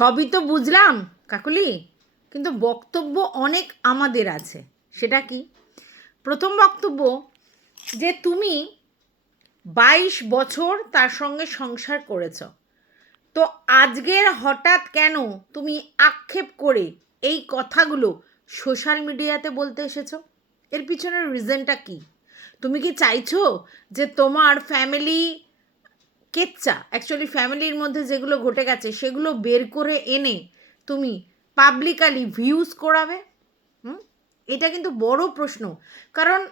সবই তো বুঝলাম, কাকুলি। কিন্তু বক্তব্য অনেক আমাদের আছে। সেটা কি? প্রথম বক্তব্য, যে তুমি বাইশ বছর তার সঙ্গে সংসার করেছ। তো আজকের হঠাৎ কেন তুমি আক্ষেপ করে এই কথাগুলো সোশ্যাল মিডিয়াতে বলতে এসেছ? এর পিছনের রিজনটা কি? তুমি কি চাইছো যে তোমার ফ্যামিলি কেচ্চা। অ্যাকচুয়ালি ফ্যামিলির মধ্যে যেগুলো ঘটে গেছে, সেগুলো বের করে এনে তুমি পাবলিকালি ভিউজ করাবে? হুম? এটা কিন্তু বড় প্রশ্ন। কারণ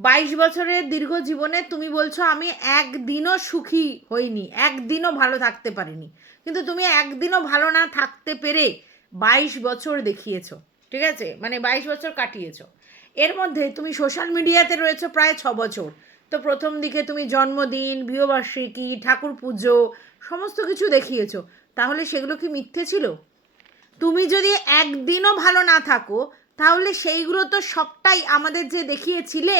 বাইশ বছরের দীর্ঘ জীবনে তুমি বলছো, আমি একদিনও সুখী হইনি, একদিনও ভালো থাকতে পারিনি। কিন্তু তুমি একদিনও ভালো না থাকতে পেরে বাইশ বছর দেখিয়েছো। ঠিক আছে? মানে বাইশ বছর কাটিয়েছো। এর মধ্যে তুমি সোশ্যাল মিডিয়াতে রয়েছো প্রায় ছ বছর। তো প্রথম দিকে তুমি জন্মদিন, বিবাহবার্ষিকী, ঠাকুর পুজো, সমস্ত কিছু দেখিয়েছো। তাহলে সেগুলো কি মিথ্যে ছিল? তুমি যদি একদিনও ভালো না থাকো, তাহলে সেইগুলো তো সবটাই আমাদের যে দেখিয়েছিলে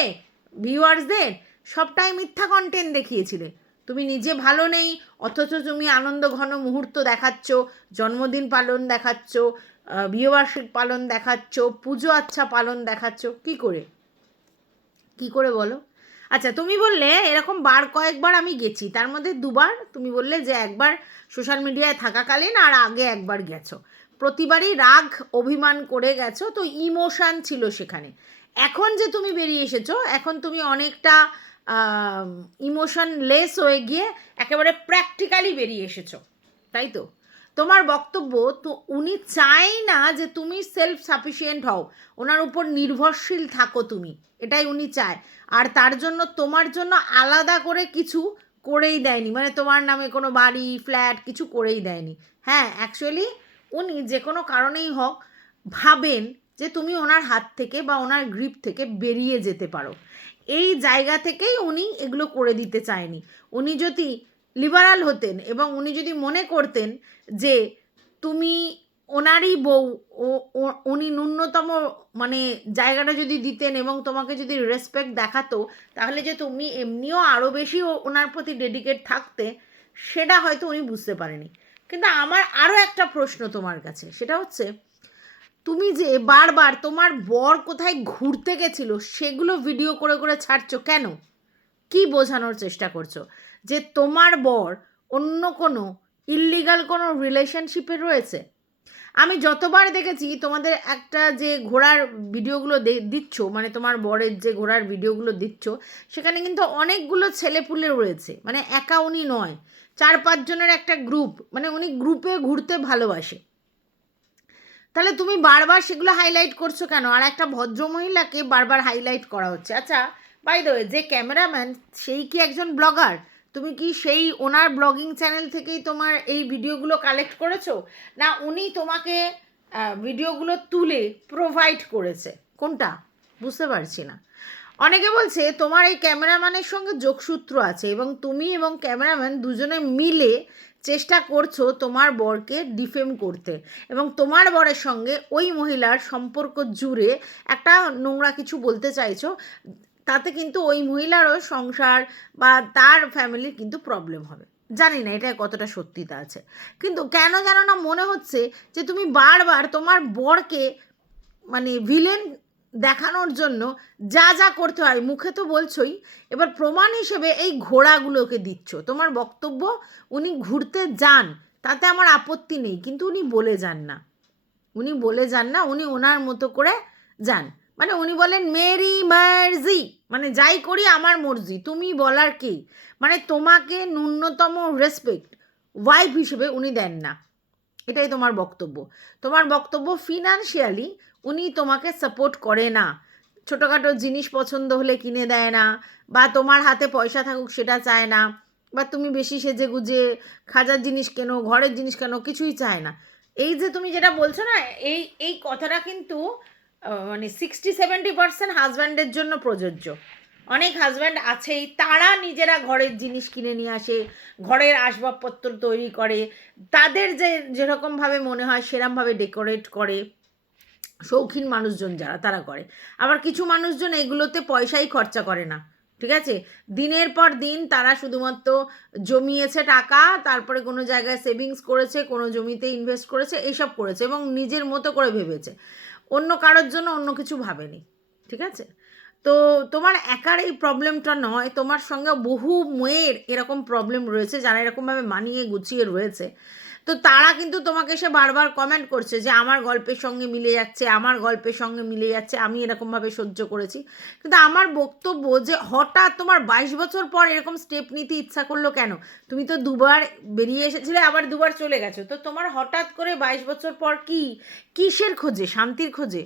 ভিউয়ার্সদের সবটাই মিথ্যা কন্টেন্ট দেখিয়েছিলে। তুমি নিজে ভালো নেই, অথচ তুমি আনন্দ ঘন মুহূর্ত দেখাচ্ছ, জন্মদিন পালন দেখাচ্ছ বিয়েবার্ষিক পালন দেখাচ্ছ, পুজো আচ্ছা পালন দেখাচ্ছ, কি করে? কি করে বলো? আচ্ছা তুমি বললে এরকম বার কয়েকবার আমি গেছি, তার মধ্যে দুবার। তুমি বললে যে একবার সোশ্যাল মিডিয়ায় থাকাকালীন আর আগে একবার গেছো। প্রতিবারই রাগ, অভিমান করে গেছো, তো ইমোশান ছিল সেখানে। এখন যে তুমি বেরিয়ে এসেছ, এখন তুমি অনেকটা ইমোশন লেস হয়ে গিয়ে একেবারে প্র্যাকটিক্যালি বেরিয়ে এসেছ, তাই তো? তোমার বক্তব্য, তো উনি চাই না যে তুমি সেলফ সাফিসিয়েন্ট হও, ওনার উপর নির্ভরশীল থাকো তুমি, এটাই উনি চায়। আর তার জন্য তোমার জন্য আলাদা করে কিছু করেই দেয়নি। মানে তোমার নামে কোনো বাড়ি ফ্ল্যাট কিছু করেই দেয়নি। হ্যাঁ অ্যাকচুয়ালি উনি যে কোনো কারণেই হোক ভাবেন যে তুমি ওনার হাত থেকে বা ওনার গ্রিপ থেকে বেরিয়ে যেতে পারো। এই জায়গা থেকেই উনি এগুলো করে দিতে চায়নি। উনি যদি লিবারাল হতেন এবং উনি যদি মনে করতেন যে তুমি ওনারই বউ, ও উনি ন্যূনতম মানে জায়গাটা যদি দিতেন এবং তোমাকে যদি রেসপেক্ট দেখাতো, তাহলে যে তুমি এমনিও আরও বেশি ওনার প্রতি ডেডিকেট থাকতে, সেটা হয়তো উনি বুঝতে পারেনি। কিন্তু আমার আরও একটা প্রশ্ন তোমার কাছে, সেটা হচ্ছে, তুমি যে বারবার তোমার বর কোথায় ঘুরতে গেছিল, সেগুলো ভিডিও করে করে ছাড়ছো কেন? কি বোঝানোর চেষ্টা করছ? যে তোমার বর অন্য কোনো ইল্লিগাল কোনো রিলেশনশিপে রয়েছে? আমি যতবার দেখেছি, তোমাদের একটা যে ঘোড়ার ভিডিওগুলো দিচ্ছ মানে তোমার বরের যে ঘোড়ার ভিডিওগুলো দিচ্ছ, সেখানে কিন্তু অনেকগুলো ছেলেপুলে রয়েছে। মানে একা উনি নয়, চার পাঁচজনের একটা গ্রুপ মানে উনি গ্রুপে ঘুরতে ভালোবাসে। তাহলে তুমি বারবার সেগুলো হাইলাইট করছ কেন? আর একটা ভদ্রমহিলাকে বারবার হাইলাইট করা হচ্ছে। আচ্ছা বাই দ্য যে ক্যামেরাম্যান সেই কি একজন ব্লগার তুমি কি সেই ওনার ব্লগিং চ্যানেল থেকেই তোমার এই ভিডিওগুলো কালেক্ট করেছ? না, উনি তোমাকে ভিডিওগুলো তুলে প্রোভাইড করেছে। কোনটা? বুঝতে পারছি না। অনেকে বলছে, তোমার এই ক্যামেরাম্যানের সঙ্গে যোগসূত্র আছে এবং তুমি এবং ক্যামেরাম্যান দুজনে মিলে চেষ্টা করছ তোমার বরকে ডিফেম করতে এবং তোমার বরের সঙ্গে ওই মহিলার সম্পর্ক জুড়ে একটা নোংরা কিছু বলতে চাইছো। তাতে কিন্তু ওই মহিলারও সংসার বা তার ফ্যামিলির কিন্তু প্রবলেম হবে। জানি না এটা কতটা সত্যিতা আছে। কিন্তু কেন জানো না মনে হচ্ছে যে তুমি বারবার তোমার বরকে মানে ভিলেন দেখানোর জন্য যা যা করতে হয়, মুখে তো বলছোই, এবার প্রমাণ হিসেবে এই ঘোড়াগুলোকে দিচ্ছ। তোমার বক্তব্য উনি ঘুরতে যান, তাতে আমার আপত্তি নেই, কিন্তু উনি বলে যান না। উনি বলে যান না, উনি ওনার মতো করে যান। মানে উনি বলেন, মেরি মার্জি। মানে যাই করি, আমার মর্জি। তুমি বলার কি? মানে তোমাকে ন্যূনতম রেসপেক্ট ওয়াইফ হিসেবে উনি দেন না। এটাই তোমার বক্তব্য। তোমার বক্তব্য ফিনান্সিয়ালি উনি তোমাকে সাপোর্ট করে না। ছোটোখাটো জিনিস পছন্দ হলে কিনে দেয় না, বা তোমার হাতে পয়সা থাকুক সেটা চায় না, বা তুমি বেশি সেজে গুজে খাজার জিনিস কেন, ঘরের জিনিস কেন, কিছুই চায় না। এই যে তুমি যেটা বলছো না, এই এই কথাটা কিন্তু মানে সিক্সটি সেভেন্টি পার্সেন্ট হাজব্যান্ডের জন্য প্রযোজ্য। অনেক হাজব্যান্ড আছেই, তারা নিজেরা ঘরের জিনিস কিনে নিয়ে আসে, ঘরের আসবাবপত্র তৈরি করে, তাদের যে যেরকমভাবে মনে হয় সেরমভাবে ডেকোরেট করে, শৌখিন মানুষজন যারা, তারা করে। আবার কিছু মানুষজন এগুলোতে পয়সাই খরচা করে না, ঠিক আছে? দিনের পর দিন তারা শুধুমাত্র জমিয়েছে টাকা, তারপরে কোনো জায়গায় সেভিংস করেছে, কোনো জমিতে ইনভেস্ট করেছে এইসব করেছে এবং নিজের মতো করে ভেবেছে। অন্য কারোর জন্য অন্য কিছু ভাবেনি, ঠিক আছে? তো তোমার একার এই প্রবলেমটা নয়, তোমার সঙ্গে বহু মেয়ের এরকম প্রবলেম রয়েছে, যারা এরকমভাবে মানিয়ে গুছিয়ে রয়েছে। তো তারা কিন্তু তোমাকে এসে বারবার কমেন্ট করছে যে আমার গল্পের সঙ্গে মিলে যাচ্ছে, আমার গল্পের সঙ্গে মিলে যাচ্ছে, আমি এরকমভাবে সহ্য করেছি। কিন্তু আমার বক্তব্য যে হঠাৎ তোমার বাইশ বছর পর এরকম স্টেপ নিতে ইচ্ছা করল কেন? তুমি তো দুবার বেরিয়ে এসেছিলে, আবার দুবার চলে গেছো। তো তোমার হঠাৎ করে বাইশ বছর পর কি, কিসের খোঁজে, শান্তির খোঁজে?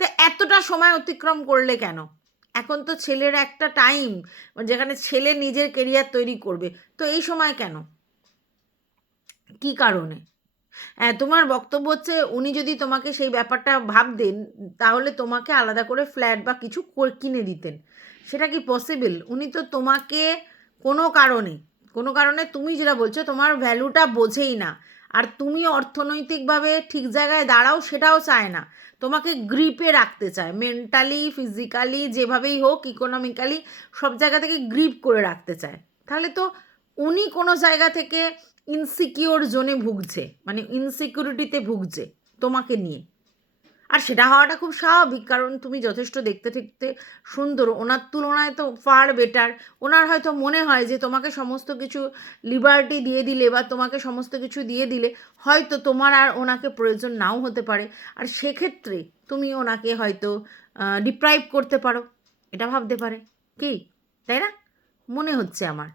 তো এতটা সময় অতিক্রম করলে কেন? এখন তো ছেলের একটা টাইম যেখানে ছেলে নিজের কেরিয়ার তৈরি করবে। তো এই সময় কেন? কি কারণে? হ্যাঁ তোমার বক্তব্য হচ্ছে উনি যদি তোমাকে সেই ব্যাপারটা ভাবতেন, তাহলে তোমাকে আলাদা করে ফ্ল্যাট বা কিছু কিনে দিতেন। সেটা কি পসিবল উনি তো তোমাকে কোনো কারণে কোনো কারণে তুমি যেটা বলছো তোমার ভ্যালুটা বোঝেই না। আর তুমি অর্থনৈতিকভাবে ঠিক জায়গায় দাঁড়াও সেটাও চায় না। তোমাকে গ্রিপে রাখতে চায়। মেন্টালি ফিজিক্যালি যেভাবেই হোক ইকোনমিক্যালি সব জায়গা থেকে গ্রিপ করে রাখতে চায়। তাহলে তো উনি কোনো জায়গা থেকে ইনসিকিওর জোনে ভুগছে মানে ইনসিকিউরিটিতে ভুগছে তোমাকে নিয়ে। আর সেটা হওয়াটা খুব স্বাভাবিক, কারণ তুমি যথেষ্ট দেখতে দেখতে সুন্দর। ওনার তুলনায় তো ফার বেটার ওনার হয়তো মনে হয় যে তোমাকে সমস্ত কিছু লিবার্টি দিয়ে দিলে বা তোমাকে সমস্ত কিছু দিয়ে দিলে হয়তো তোমার আর ওনাকে প্রয়োজন নাও হতে পারে। আর সেক্ষেত্রে তুমি ওনাকে হয়তো ডিপ্রাইভ করতে পারো। এটা ভাবতে পারে। কি? তাই না? মনে হচ্ছে আমার।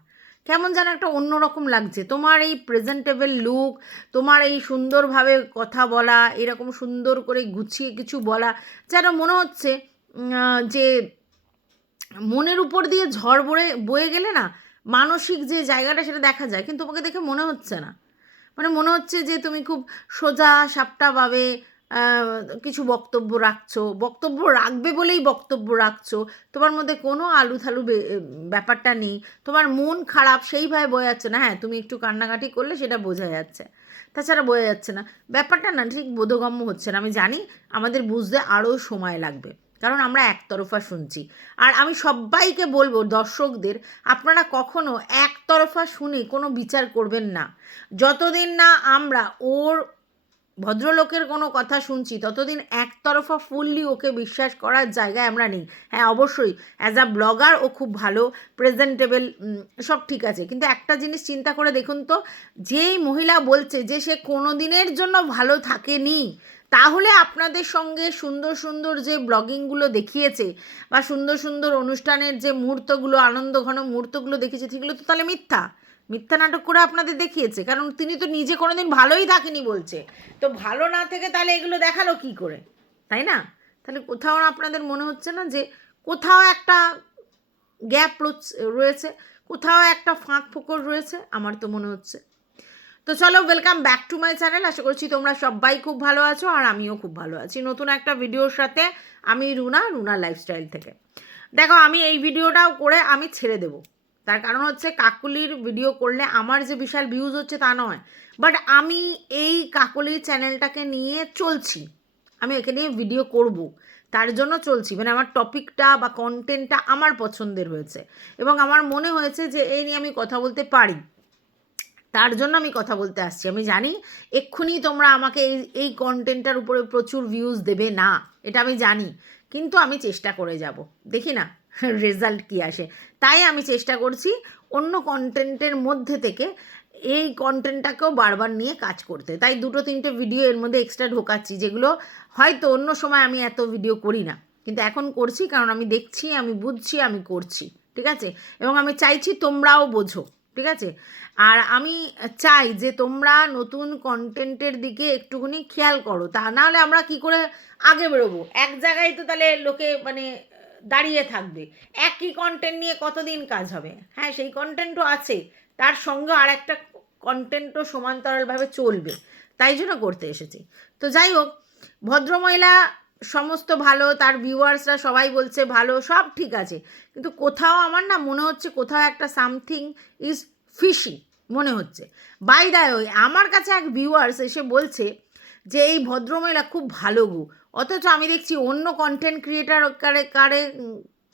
কেমন যেন একটা অন্যরকম লাগছে। তোমার এই প্রেজেন্টেবল লুক তোমার এই সুন্দরভাবে কথা বলা, এরকম সুন্দর করে গুছিয়ে কিছু বলা, যেন মনে হচ্ছে যে মনের উপর দিয়ে ঝড় বয়ে বয়ে গেলে না, মানসিক যে জায়গাটা সেটা দেখা যায়, কিন্তু তোমাকে দেখে মনে হচ্ছে না। মানে মনে হচ্ছে যে তুমি খুব সোজা, সাপটাভাবে কিছু বক্তব্য রাখছো। বক্তব্য রাখবে বলেই বক্তব্য রাখছো। তোমার মধ্যে কোনো আলু থালু ব্যাপারটা নেই। তোমার মন খারাপ সেইভাবে বোঝা যাচ্ছে না। হ্যাঁ তুমি একটু কান্নাকাটি করলে সেটা বোঝা যাচ্ছে। তাছাড়া বোঝা যাচ্ছে না। ব্যাপারটা না ঠিক বোধগম্য হচ্ছে না। আমি জানি আমাদের বুঝতে আরও সময় লাগবে। কারণ আমরা একতরফা শুনছি। আর আমি সবাইকে বলব, দর্শকদের, আপনারা কখনো একতরফা শুনে কোনো বিচার করবেন না। যতদিন না আমরা ওর ভদ্রলোকের কোনো কথা শুনছি, ততদিন একতরফা ফুললি ওকে বিশ্বাস করার জায়গায় আমরা নেই। হ্যাঁ অবশ্যই অ্যাজ আ ব্লগার ও খুব ভালো প্রেজেন্টেবল সব ঠিক আছে। কিন্তু একটা জিনিস চিন্তা করে দেখুন তো, যেই মহিলা বলছে যে সে কোনো দিনের জন্য ভালো থাকেনি, তাহলে আপনাদের সঙ্গে সুন্দর সুন্দর যে ব্লগিংগুলো দেখিয়েছে, বা সুন্দর সুন্দর অনুষ্ঠানের যে মুহূর্তগুলো, আনন্দঘন মুহূর্তগুলো দেখিয়েছে, সেগুলো তো তাহলে মিথ্যা। মিথ্যা নাটক করে আপনাদের দেখিয়েছে, কারণ তিনি তো নিজে কোনোদিন ভালোই থাকেনি বলছে। তো ভালো না থেকে তাহলে এগুলো দেখাল কি করে? তাই না? তাহলে কোথাও আপনাদের মনে হচ্ছে না যে কোথাও একটা গ্যাপ রয়েছে, কোথাও একটা ফাঁক ফোকর রয়েছে? আমার তো মনে হচ্ছে। তো চলো welcome back to my channel আশা করছি তোমরা সবাই খুব ভালো আছো আর আমিও খুব ভালো আছি। নতুন একটা ভিডিওর সাথে আমি রুনা রুনা লাইফস্টাইল থেকে। দেখো, আমি এই ভিডিওটাও করে আমি ছেড়ে দেবো। তার কারণ হচ্ছে কাকুলির ভিডিও করলে আমার যে বিশাল ভিউজ হচ্ছে তা নয়। বাট আমি এই কাকুলির চ্যানেলটাকে নিয়ে চলছি। আমি একে নিয়ে ভিডিও করব। তার জন্য চলছি। মানে আমার টপিকটা বা কন্টেন্টটা আমার পছন্দের হয়েছে। এবং আমার মনে হয়েছে যে এই নিয়ে আমি কথা বলতে পারি। তার জন্য আমি কথা বলতে আসছি। আমি জানি এক্ষুনি তোমরা আমাকে এই এই কন্টেন্টটার উপরে প্রচুর ভিউজ দেবে না। এটা আমি জানি। কিন্তু আমি চেষ্টা করে যাব। দেখি না। রেজাল্ট কি আসে? তাই আমি চেষ্টা করছি অন্য কন্টেন্টের মধ্যে থেকে এই কন্টেন্টটাকেও বারবার নিয়ে কাজ করতে। তাই দুটো তিনটে ভিডিও এর মধ্যে এক্সট্রা ঢোকাচ্ছি, যেগুলো হয়তো অন্য সময় আমি এত ভিডিও করি না। কিন্তু এখন করছি, কারণ আমি দেখছি, আমি বুঝছি, আমি করছি, ঠিক আছে? এবং আমি চাইছি তোমরাও বোঝো, ঠিক আছে? আর আমি চাই যে তোমরা নতুন কন্টেন্টের দিকে একটুখানি খেয়াল করো। তা নাহলে আমরা কি করে আগে বেরোবো? এক জায়গায় তো তাহলে লোকে মানে দাঁড়িয়ে থাকবে। একই কন্টেন্ট নিয়ে কতদিন কাজ হবে? হ্যাঁ সেই কন্টেন্টও আছে। তার সঙ্গে আর একটা কন্টেন্টও সমান্তরালভাবে চলবে। তাই জন্য করতে এসেছি। তো যাই হোক, ভদ্রমহিলা সমস্ত ভালো, তার ভিউয়ার্সরা সবাই বলছে ভালো, সব ঠিক আছে। কিন্তু কোথাও আমার না মনে হচ্ছে কোথাও একটা সামথিং ইজ ফিশি মনে হচ্ছে। বাই দা ওই আমার কাছে এক ভিউয়ার্স এসে বলছে যে, এই ভদ্রমহিলা খুব ভালো গো। অথচ আমি দেখছি অন্য কন্টেন্ট ক্রিয়েটার কারে কারে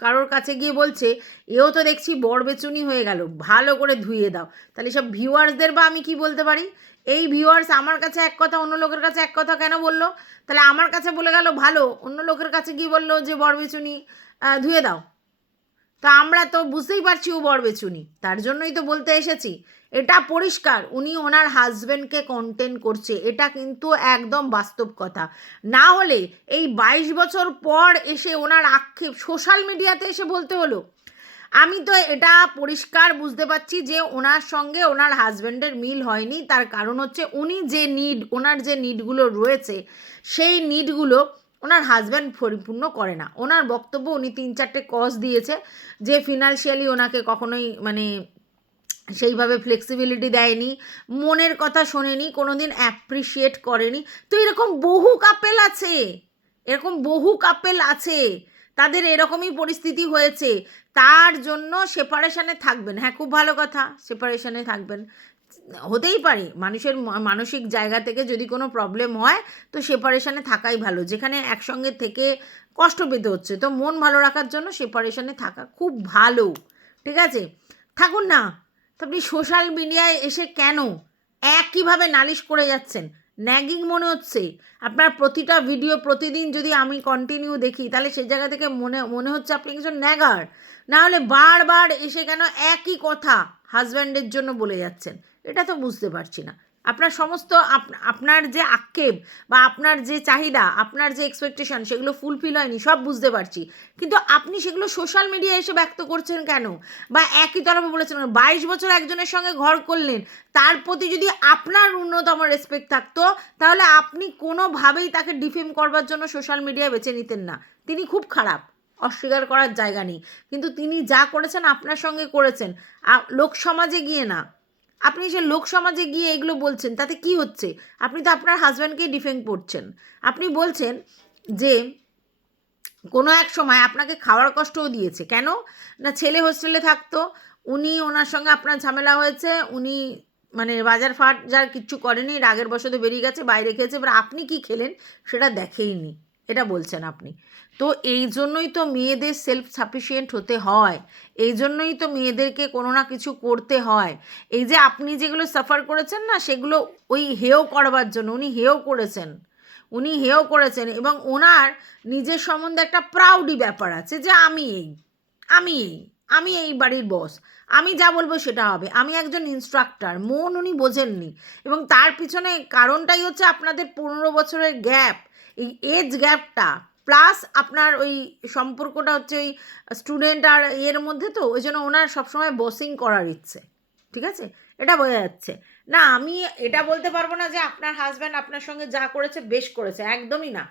কারোর কাছে গিয়ে বলছে এও তো দেখছি বরবেচুনি হয়ে গেল ভালো করে ধুয়ে দাও। তাহলে সব ভিউয়ার্সদের বা আমি কি বলতে পারি? এই ভিউয়ার্স আমার কাছে এক কথা অন্য লোকের কাছে এক কথা কেন বলল? তাহলে আমার কাছে বলে গেল ভালো। অন্য লোকের কাছে গিয়ে বলল যে বরবেচুনি আহ, ধুয়ে দাও। তা আমরা তো বুঝতেই পারছি ও বরবেচুনি তার জন্যই তো বলতে এসেছি। এটা পরিষ্কার, উনি ওনার হাজব্যান্ডকে কন্টেন করছে, এটা কিন্তু একদম বাস্তব কথা। না হলে এই বাইশ বছর পর এসে ওনার আক্ষেপ সোশ্যাল মিডিয়াতে এসে বলতে হলো। আমি তো এটা পরিষ্কার বুঝতে পারছি যে ওনার সঙ্গে ওনার হাজব্যান্ডের মিল হয়নি, তার কারণ হচ্ছে উনি যে নিড ওনার যে নিডগুলো রয়েছে, সেই নিডগুলো ওনার হাজব্যান্ড পরিপূর্ণ করে না। ওনার বক্তব্য উনি তিন চারটে কজ দিয়েছে, যে ফিনান্সিয়ালি ওনাকে কখনোই মানে সেইভাবে ফ্লেক্সিবিলিটি দেয়নি, মনের কথা শোনেনি কোনো দিন অ্যাপ্রিসিয়েট করেনি। তো এরকম বহু কাপেল আছে, এরকম বহু কাপেল আছে, তাদের এরকমই পরিস্থিতি হয়েছে, তার জন্য সেপারেশানে থাকবেন। হ্যাঁ খুব ভালো কথা সেপারেশানে থাকবেন। হতেই পারে, মানুষের মানসিক জায়গা থেকে যদি কোনো প্রবলেম হয়, তো সেপারেশানে থাকাই ভালো। যেখানে একসঙ্গে থেকে কষ্ট পেতে হচ্ছে, তো মন ভালো রাখার জন্য সেপারেশানে থাকা খুব ভালো। ঠিক আছে? থাকুন না। আপনি সোশ্যাল মিডিয়ায় এসে কেন একইভাবে নালিশ করে যাচ্ছেন? ন্যাগিং মনে হচ্ছে। আপনার প্রতিটা ভিডিও প্রতিদিন যদি আমি কন্টিনিউ দেখি, তাহলে সেই জায়গা থেকে মনে মনে হচ্ছে আপনি একজন ন্যাগার। না হলে বারবার এসে কেন একই কথা হাজব্যান্ডের জন্য বলে যাচ্ছেন? এটা তো বুঝতে পারছি না। আপনার সমস্ত আপ- আপনার যে আক্ষেপ বা আপনার যে চাহিদা, আপনার যে এক্সপেকটেশন সেগুলো ফুলফিল হয়নি, সব বুঝতে পারছি। কিন্তু আপনি সেগুলো সোশ্যাল মিডিয়ায় এসে ব্যক্ত করছেন কেন? বা একই তরফে বলেছেন, বাইশ বছর একজনের সঙ্গে ঘর করলেন, তার প্রতি যদি আপনার ন্যূনতম রেসপেক্ট থাকতো, তাহলে আপনি কোনোভাবেই তাকে ডিফেম করবার জন্য সোশ্যাল মিডিয়া বেছে নিতেন না। তিনি খুব খারাপ, অস্বীকার করার জায়গা নেই। কিন্তু তিনি যা করেছেন আপনার সঙ্গে করেছেন লোক সমাজে গিয়ে না। আপনি সে লোক সমাজে গিয়ে এগুলো বলছেন, তাতে কি হচ্ছে? আপনি তো আপনার হাজব্যান্ডকেই ডিফেন্ড করছেন। আপনি বলছেন যে কোনো এক সময় আপনাকে খাওয়ার কষ্টও দিয়েছে। কেন? না, ছেলে হোস্টেলে থাকতো, উনি ওনার সঙ্গে আপনার ঝামেলা হয়েছে, উনি মানে বাজার ফাট যার কিচ্ছু করেনি, রাগের বশতে বেরিয়ে গেছে, বাইরে খেয়েছে, এবার আপনি কি খেলেন? সেটা দেখেইনি। এটা বলছেন আপনি। তো এই জন্যই তো মেয়েদের সেলফ সাফিসিয়েন্ট হতে হয়। এই জন্যই তো মেয়েদেরকে কোনো না কিছু করতে হয়। এই যে আপনি যেগুলো সাফার করেছেন না, সেগুলো ওই হেও করবার জন্য, উনি হেও করেছেন। উনি হেও করেছেন এবং ওনার নিজের সম্বন্ধে একটা প্রাউডি ব্যাপার আছে যে আমি এই আমি এই আমি এই বাড়ির বস আমি যা বলব সেটা হবে। আমি একজন ইনস্ট্রাক্টর মন উনি বোঝেননি। এবং তার পিছনে কারণটাই হচ্ছে আপনাদের পনেরো বছরের গ্যাপ এই এজ গ্যাপটা প্লাস আপনার ওই সম্পর্কটা হচ্ছে ওই স্টুডেন্ট আর এর মধ্যে তো, ওই জন্য ওনার সবসময় বসিং করার ইচ্ছে, ঠিক আছে? এটা বোঝা যাচ্ছে। না, আমি এটা বলতে পারব না যে আপনার হাজব্যান্ড আপনার সঙ্গে যা করেছে বেশ করেছে, একদমই না।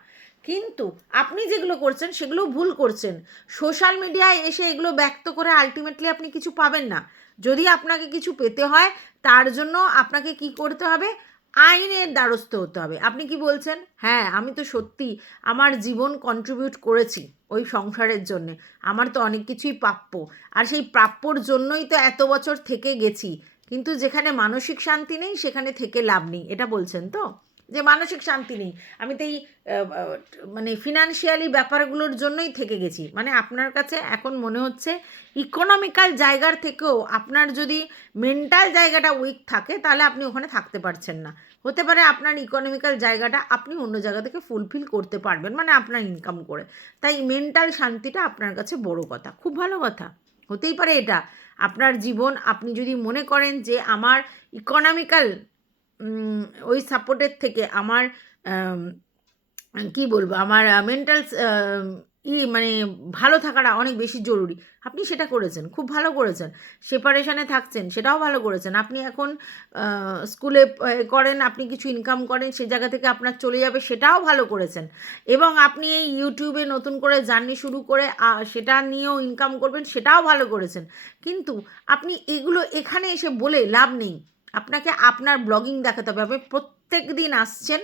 কিন্তু আপনি যেগুলো করছেন, সেগুলো ভুল করছেন। সোশ্যাল মিডিয়ায় এসে এগুলো ব্যক্ত করে আলটিমেটলি আপনি কিছু পাবেন না। যদি আপনাকে কিছু পেতে হয়, তার জন্য আপনাকে কি করতে হবে? আইনের দ্বারস্থ হতে হবে। আপনি কি বলছেন? হ্যাঁ আমি তো সত্যি আমার জীবন কন্ট্রিবিউট করেছি ওই সংসারের জন্যে। আমার তো অনেক কিছুই প্রাপ্য। আর সেই প্রাপ্যর জন্যই তো এত বছর থেকে গেছি। কিন্তু যেখানে মানসিক শান্তি নেই, সেখানে থেকে লাভ নেই। এটা বলছেন তো? যে মানসিক শান্তি নেই। আমি তো এই মানে ফিনান্সিয়ালি ব্যাপারগুলোর জন্যই থেকে গেছি। মানে আপনার কাছে এখন মনে হচ্ছে ইকোনমিক্যাল জায়গার থেকেও আপনার যদি মেন্টাল জায়গাটা উইক থাকে, তাহলে আপনি ওখানে থাকতে পারছেন না। হতে পারে আপনার ইকোনমিক্যাল জায়গাটা আপনি অন্য জায়গা থেকে ফুলফিল করতে পারবেন মানে আপনার ইনকাম করে। তাই মেন্টাল শান্তিটা আপনার কাছে বড় কথা। খুব ভালো কথা। হতেই পারে এটা। আপনার জীবন, আপনি যদি মনে করেন যে আমার ইকোনমিক্যাল ওই সাপোর্টের থেকে আমার আম, কি বলব আমার মেন্টাল ই মানে ভালো থাকাটা অনেক বেশি জরুরি। আপনি সেটা করেছেন খুব ভালো করেছেন। সেপারেশনে থাকছেন সেটাও ভালো করেছেন। আপনি এখন স্কুলে করেন আপনি কিছু ইনকাম করেন সে জায়গা থেকে আপনার চলে যাবে সেটাও ভালো করেছেন। এবং আপনি এই ইউটিউবে নতুন করে জার্নি শুরু করে সেটা নিয়েও ইনকাম করবেন সেটাও ভালো করেছেন। কিন্তু আপনি এগুলো এখানে এসে বলে লাভ নেই। আপনাকে আপনার ব্লগিং দেখাতে হবে। আপনি প্রত্যেক দিন আসছেন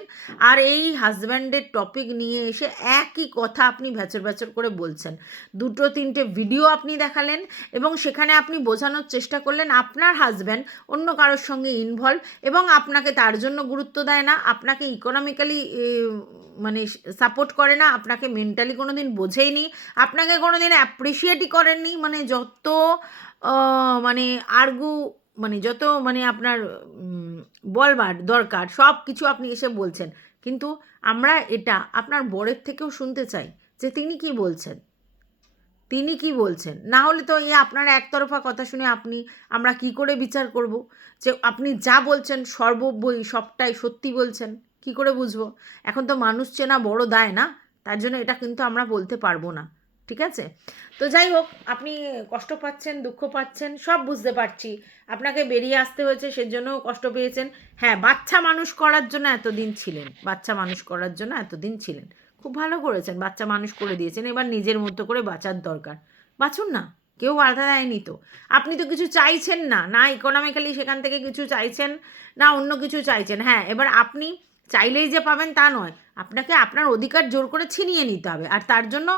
আর এই হাজব্যান্ডের টপিক নিয়ে এসে একই কথা আপনি ভ্যাচর ভ্যাচর করে বলছেন। দুটো তিনটে ভিডিও আপনি দেখালেন এবং সেখানে আপনি বোঝানোর চেষ্টা করলেন আপনার হাজব্যান্ড অন্য কারোর সঙ্গে ইনভলভ এবং আপনাকে তার জন্য গুরুত্ব দেয় না, আপনাকে ইকোনমিক্যালি মানে সাপোর্ট করে না, আপনাকে মেন্টালি কোনো দিন বোঝেইনি, আপনাকে কোনো দিন অ্যাপ্রিসিয়েটই করেননি। মানে যত মানে আর্গু মানে যত মানে আপনার বলবার দরকার সব কিছু আপনি এসে বলছেন। কিন্তু আমরা এটা আপনার বরের থেকেও শুনতে চাই যে তিনি কি বলছেন। তিনি কি বলছেন? না হলে তো এই আপনার একতরফা কথা শুনে আপনি, আমরা কি করে বিচার করব? যে আপনি যা বলছেন সর্ববই সবটাই সত্যি বলছেন, কি করে বুঝব? এখন তো মানুষ চেনা বড় দায় না, তার জন্য এটা কিন্তু আমরা বলতে পারব না। ঠিক আছে? তো যাই হোক, আপনি কষ্ট পাচ্ছেন, দুঃখ পাচ্ছেন, সব বুঝতে পারছি। আপনাকে বেরিয়ে আসতে হয়েছে, সেজন্যও কষ্ট পেয়েছেন। হ্যাঁ বাচ্চা মানুষ করার জন্য এতদিন ছিলেন। বাচ্চা মানুষ করার জন্য এতদিন ছিলেন। খুব ভালো করেছেন, বাচ্চা মানুষ করে দিয়েছেন। এবার নিজের মতো করে বাঁচার দরকার। বাঁচুন না, কেউ বাধা দেয়নি তো। আপনি তো কিছু চাইছেন না না ইকোনমিক্যালি সেখান থেকে কিছু চাইছেন, না অন্য কিছু চাইছেন। হ্যাঁ এবার আপনি চাইলেই যে পাবেন তা নয়। আপনাকে আপনার অধিকার জোর করে ছিনিয়ে নিতে হবে। আর তার জন্য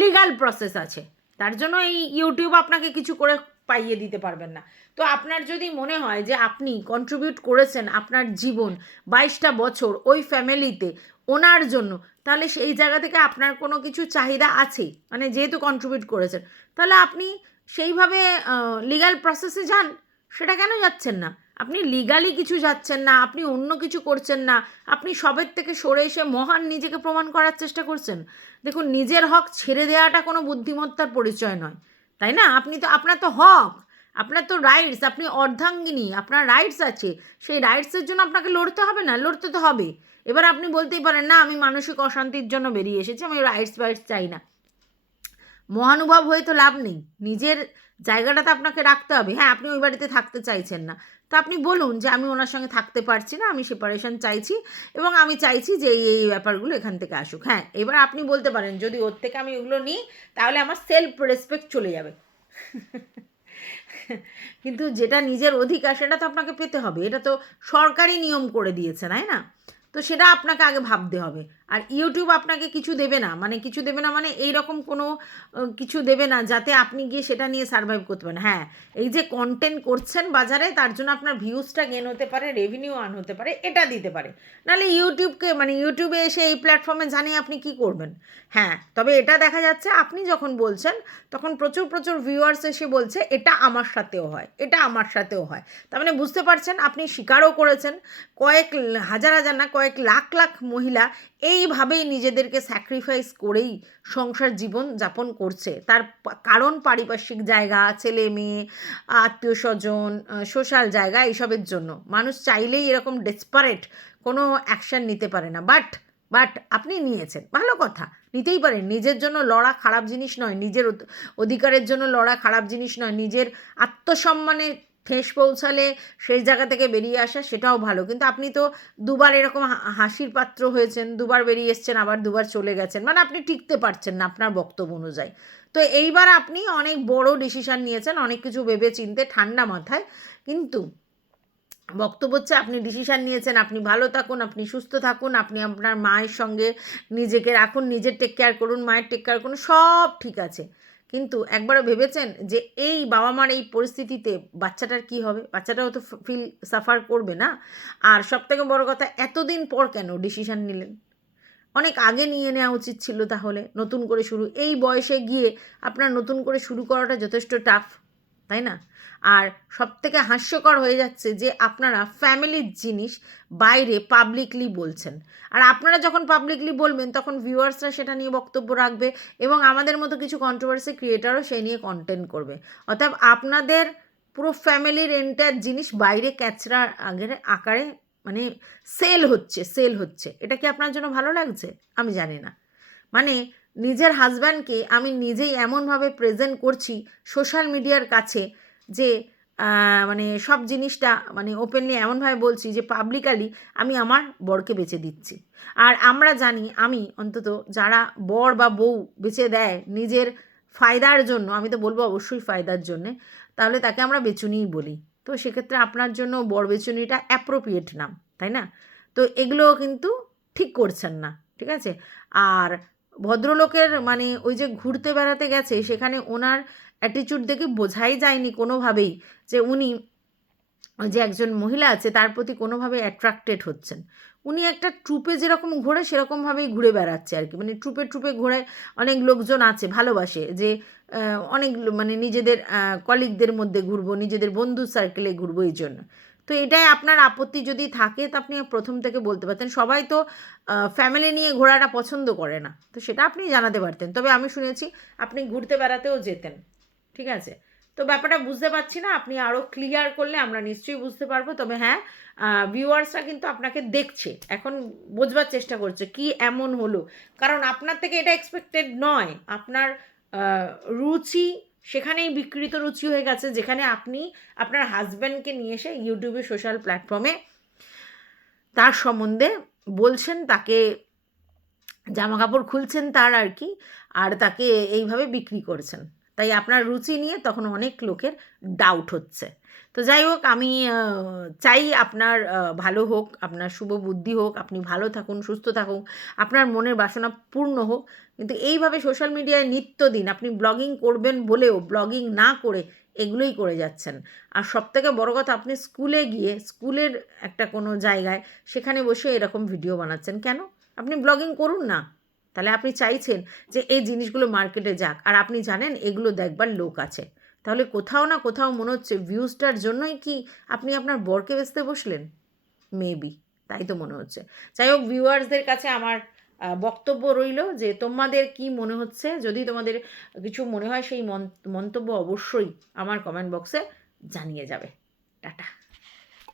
লিগাল প্রসেস আছে। তার জন্য এই ইউটিউব আপনাকে কিছু করে পাইয়ে দিতে পারবেন না। তো আপনার যদি মনে হয় যে আপনি কন্ট্রিবিউট করেছেন আপনার জীবন বাইশটা বছর ওই ফ্যামিলিতে ওনার জন্য, তাহলে সেই জায়গা থেকে আপনার কোনো কিছু চাহিদা আছে? মানে যেহেতু কন্ট্রিবিউট করেছেন, তাহলে আপনি সেইভাবে লিগাল প্রসেসে যান, সেটা কেন যাচ্ছেন না? আপনি লিগালি কিছু যাচ্ছেন না, আপনি অন্য কিছু করছেন না, আপনি সবের থেকে সরে এসে মহান নিজেকে প্রমাণ করার চেষ্টা করছেন। দেখুন, নিজের হক ছেড়ে দেওয়াটা কোনো বুদ্ধিমত্তার পরিচয় নয়, তাই না? আপনি তো, আপনার তো হক, আপনার তো রাইটস আপনি অর্ধাঙ্গিনী, আপনার রাইটস আছে, সেই রাইটসের জন্য আপনাকে লড়তে হবে না, লড়তে তো হবে। এবার আপনি বলতেই পারেন, না, আমি মানসিক অশান্তির জন্য বেরিয়ে এসেছি, আমি রাইটস ফাইটস চাই না। মহানুভব হয়ে তো লাভ নেই, নিজের জায়গাটা তো আপনাকে রাখতে হবে। হ্যাঁ আপনি ওই বাড়িতে থাকতে চাইছেন না তো আপনি বলুন যে আমি ওনার সঙ্গে থাকতে পারছি না, আমি সেপারেশন চাইছি এবং আমি চাইছি যে এই এই ব্যাপারগুলো এখান থেকে আসুক। হ্যাঁ এবার আপনি বলতে পারেন, যদি ওর থেকে আমি ওগুলো নিই, তাহলে আমার সেলফ রেসপেক্ট চলে যাবে। কিন্তু যেটা নিজের অধিকার, সেটা তো আপনাকে পেতে হবে। এটা তো সরকারি নিয়ম করে দিয়েছে, তাই না? তো সেটা আপনাকে আগে ভাবতে হবে। আর ইউটিউব আপনাকে কিছু দেবে না মানে কিছু দেবে না মানে এই রকম কোনো কিছু দেবে না যাতে আপনি গিয়ে সেটা নিয়ে সার্ভাইভ করতে পারেন। হ্যাঁ এই যে কন্টেন্ট করছেন বাজারে, তার জন্য আপনার ভিউজটা গেন হতে পারে রেভিনিউ আর্ন হতে পারে, এটা দিতে পারে। নাহলে ইউটিউবকে মানে ইউটিউবে এসে এই প্ল্যাটফর্মে জানিয়ে আপনি কি করবেন? হ্যাঁ তবে এটা দেখা যাচ্ছে আপনি যখন বলছেন, তখন প্রচুর প্রচুর ভিউয়ার্স এসে বলছে, এটা আমার সাথেও হয়, এটা আমার সাথেও হয়। তার মানে বুঝতে পারছেন, আপনি স্বীকারও করেছেন, কয়েক হাজার হাজার না, কয়েক লাখ লাখ মহিলা এইভাবেই নিজেদেরকে স্যাক্রিফাইস করেই সংসার জীবন যাপন করছে। তার কারণ পারিপার্শ্বিক জায়গা, ছেলে, মেয়ে, আত্মীয় স্বজন সোশ্যাল জায়গা এইসবের জন্য। মানুষ চাইলেই এরকম ডেসপারেট কোনো অ্যাকশন নিতে পারে না। বাট বাট আপনি নিয়েছেন, ভালো কথা। নিতেই পারেন নিজের জন্য লড়া খারাপ জিনিস নয়, নিজের অধিকারের জন্য লড়া খারাপ জিনিস নয়, নিজের আত্মসম্মানে ঠেস পৌঁছালে সেই জায়গা থেকে বেরিয়ে আসা সেটাও ভালো। কিন্তু আপনি তো দুবার এরকম হাসির পাত্র হয়েছেন, দুবার বেরিয়ে এসছেন, আবার দুবার চলে গেছেন। মানে আপনি টিকতে পারছেন না আপনার বক্তব্য অনুযায়ী। তো এইবার আপনি অনেক বড় ডিসিশান নিয়েছেন, অনেক কিছু ভেবে চিনতে ঠান্ডা মাথায়। কিন্তু বক্তব্য হচ্ছে আপনি ডিসিশান নিয়েছেন, আপনি ভালো থাকুন, আপনি সুস্থ থাকুন, আপনি আপনার মায়ের সঙ্গে নিজেকে রাখুন, নিজের টেক কেয়ার করুন, মায়ের টেক কেয়ার করুন, সব ঠিক আছে। কিন্তু একবারও ভেবেছেন যে এই বাবা মার এই পরিস্থিতিতে বাচ্চাটার কি হবে? বাচ্চাটাও তো ফিল সাফার করবে না? আর সব থেকে বড় কথা, এতদিন পর কেন ডিসিশান নিলেন? অনেক আগে নিয়ে নেওয়া উচিত ছিল তাহলে, নতুন করে শুরু। এই বয়সে গিয়ে আপনার নতুন করে শুরু করাটা যথেষ্ট টাফ তাই না? আর সব থেকে হাস্যকর হয়ে যাচ্ছে যে আপনারা ফ্যামিলির জিনিস বাইরে পাবলিকলি বলছেন। আর আপনারা যখন পাবলিকলি বলবেন, তখন ভিউয়ার্সরা সেটা নিয়ে বক্তব্য রাখবে এবং আমাদের মতো কিছু কন্ট্রোভার্সি ক্রিয়েটারও সেই নিয়ে কন্টেন্ট করবে। অর্থাৎ আপনাদের পুরো ফ্যামিলির এন্টার জিনিস বাইরে ক্যাচরা আগের আকারে মানে সেল হচ্ছে সেল হচ্ছে। এটা কি আপনার জন্য ভালো লাগছে? আমি জানি না। মানে নিজের হাজব্যান্ডকে আমি নিজেই এমনভাবে প্রেজেন্ট করছি সোশ্যাল মিডিয়ার কাছে যে মানে সব জিনিসটা মানে ওপেনলি এমনভাবে বলছি যে পাবলিকালি আমি আমার বরকে বেছে দিচ্ছি। আর আমরা জানি, আমি অন্তত যারা বর বা বউ বেছে দেয় নিজের ফায়দার জন্য, আমি তো বলব অবশ্যই ফায়দার জন্যে, তাহলে তাকে আমরা বেচুনিই বলি। তো সেক্ষেত্রে আপনার জন্য বর বেচুনিটা অ্যাপ্রোপ্রিয়েট নাম, তাই না? তো এগুলো কিন্তু ঠিক করছেন না, ঠিক আছে? আর ভদ্রলোকের মানে ওই যে ঘুরতে বেড়াতে গেছে, সেখানে ওনার অ্যাটিচিউড দেখে বোঝাই যায়নি কোনোভাবেই যে উনি যে একজন মহিলা আছে, তার প্রতি কোনোভাবে অ্যাট্রাক্টেড হচ্ছেন। উনি একটা ট্রুপে যেরকম ঘোরে, সেরকমভাবেই ঘুরে বেড়াচ্ছে আর কি। মানে ট্রুপে ট্রুপে ঘোরে অনেক লোকজন আছে, ভালোবাসে যে অনেক মানে নিজেদের কলিগদের মধ্যে ঘুরবো, নিজেদের বন্ধু সার্কেলে ঘুরবো এই জন্য। তো এটাই আপনার আপত্তি যদি থাকে, তো আপনি প্রথম থেকে বলতে পারতেন। সবাই তো ফ্যামিলি নিয়ে ঘোরাটা পছন্দ করে না। তো সেটা আপনি জানাতে পারতেন। তবে আমি শুনেছি আপনি ঘুরতে বেড়াতেও যেতেন। ঠিক আছে? তো ব্যাপারটা বুঝতে পারছি না। আপনি আরও ক্লিয়ার করলে আমরা নিশ্চয়ই বুঝতে পারব। তবে হ্যাঁ ভিউয়ার্সরা কিন্তু আপনাকে দেখছে। এখন বোঝবার চেষ্টা করছে কি এমন হলো। কারণ আপনার থেকে এটা এক্সপেক্টেড নয়। আপনার রুচি সেখানেই বিকৃত রুচি হয়ে গেছে, যেখানে আপনি আপনার হাজব্যান্ডকে নিয়ে এসে ইউটিউবে সোশ্যাল প্ল্যাটফর্মে তার সম্বন্ধে বলছেন, তাকে জামা কাপড় খুলছেন তার আর কি, আর তাকে এইভাবে বিক্রি করছেন। তাই আপনার রুচি নিয়ে তখন অনেক লোকের ডাউট হচ্ছে। তো যাই হোক, আমি চাই আপনার ভালো হোক, আপনার শুভ বুদ্ধি হোক, আপনি ভালো থাকুন, সুস্থ থাকুন, আপনার মনের বাসনা পূর্ণ হোক। কিন্তু এইভাবে সোশ্যাল মিডিয়ায় নিত্যদিন আপনি ব্লগিং করবেন বলেও ব্লগিং না করে এগুলোই করে যাচ্ছেন। আর সবথেকে বড় কথা, আপনি স্কুলে গিয়ে স্কুলের একটা কোনো জায়গায়, সেখানে বসে এরকম ভিডিও বানাচ্ছেন। কেন? আপনি ব্লগিং করুন না। তাহলে আপনি চাইছেন যে এই জিনিসগুলো মার্কেটে যাক। আর আপনি জানেন এগুলো দেখবার লোক আছে। তাহলে কোথাও না কোথাও মনে হচ্ছে ভিউজটার জন্যই কি আপনি আপনার বরকে বেচতে বসলেন? মেবি তাই তো মনে হচ্ছে। যাই হোক ভিউয়ার্সদের কাছে আমার বক্তব্য রইল যে তোমাদের কি মনে হচ্ছে? যদি তোমাদের কিছু মনে হয় সেই মন- মন্তব্য অবশ্যই আমার কমেন্ট বক্সে জানিয়ে যাবে। টাটা।